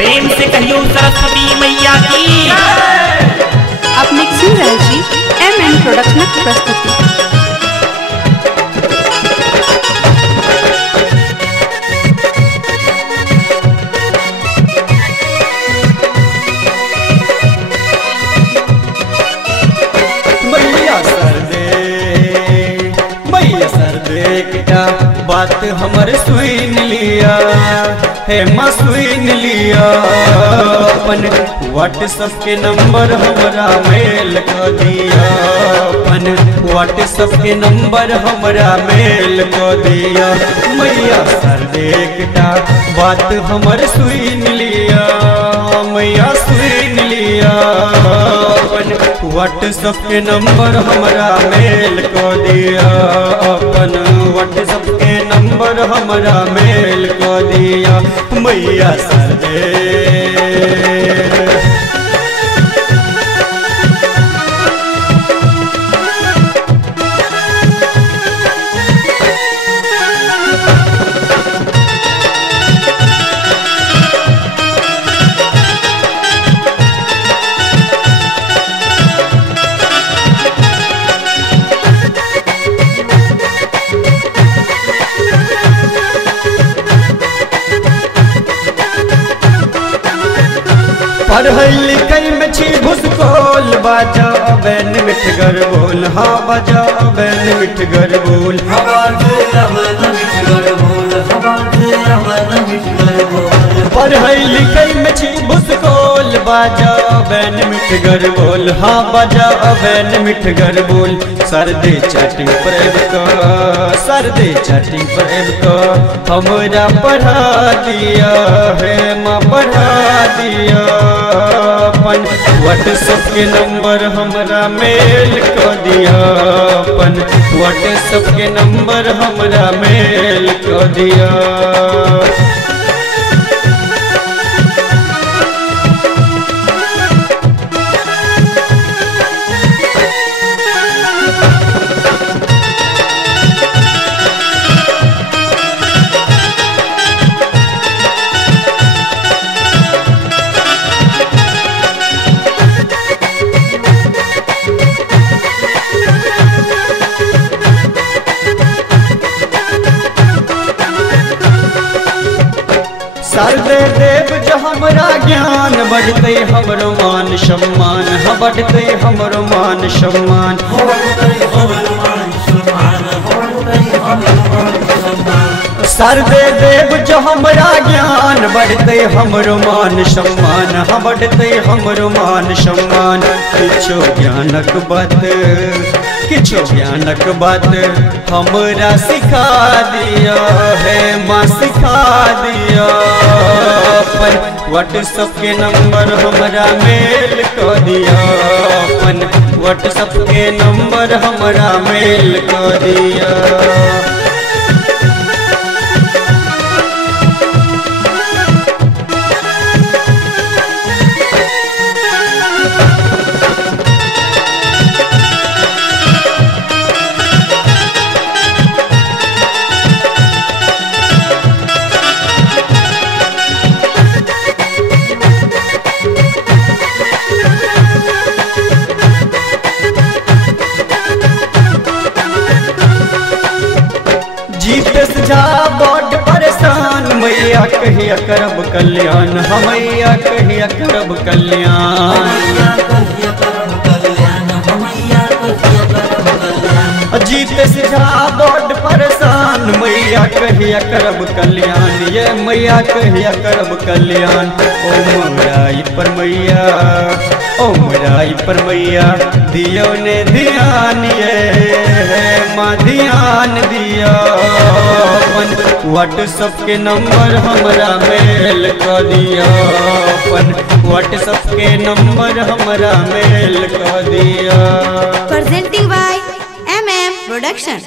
प्रेम से कहियो सरस्वती मैया की। अपने सुन रहे छी MM प्रोडक्शन प्रस्तुति। बात हमर सुन लिया है माँ सुन लिया। अपन व्हाट्सएप के नंबर हमरा मेल कर दिया। अपन व्हाट्सएप के नंबर हमरा मेल कर दिया। मैया सर देखता बात हमर सुन लिया। मैया सुन लिया। अपन व्हाट्सएप के नंबर हमरा मेल कर दिया। अपन व्हाट्सएप के नंबर हमरा मेल कर दिया। मैया सर पढ़ै लिखै में छी भुसकोल। बाजा बैन मिठगर बोल। हाँ बाजा बैन मिठगर बोल। पढ़ै लिखै में छी भुसकोल। बाजा बैन मिठगर बोल। हाँ बाजा बैन मिठगर बोल। सर्दे चैटिंग प्रेम का सर्दे चैटिंग प्रेम का हमरा पढ़ा दिया है माँ पढ़ा दिया। अपन व्हाट्सएप के नंबर हमरा मेल कर दिया। अपन व्हाट्सएप के नंबर हमरा मेल कर दिया। सर्दे देव जो हमरा ज्ञान बढ़ते हमरो मान सम्मान। हाँ बढ़ते हमरो मान सम्मान। सर्दे देव जो हमरा ज्ञान बढ़ते हमरो मान सम्मान। हाँ बढ़ते हमरो मान सम्मान। किछो ज्ञानक बात किछो ज्ञानक बात हमरा सिखा दिया है माँ सिखा दिया। अपन व्हाट्सएप के नंबर हमरा मेल कर दिया। अपन व्हाट्सएप के नंबर हमरा मेल कर दिया। जीतेश झा बड़ परेशान। मैया कहिया करब कल्याण। मैया कहिया करब कल्याण। जीतेश झा बड़ परेशान। मैया कहिया करब कल्याण। ये मैया कहिया करब कल्याण। ओ मोराई पर मैया ओ मोराई पर मैया दियो ने ध्यान ये माँ ध्यान दिया। अपन व्हाट्सएप के नंबर हमरा मेल कर दिया। अपन व्हाट्सएप के नंबर हमरा मेल कर दिया। Presenting by MM production.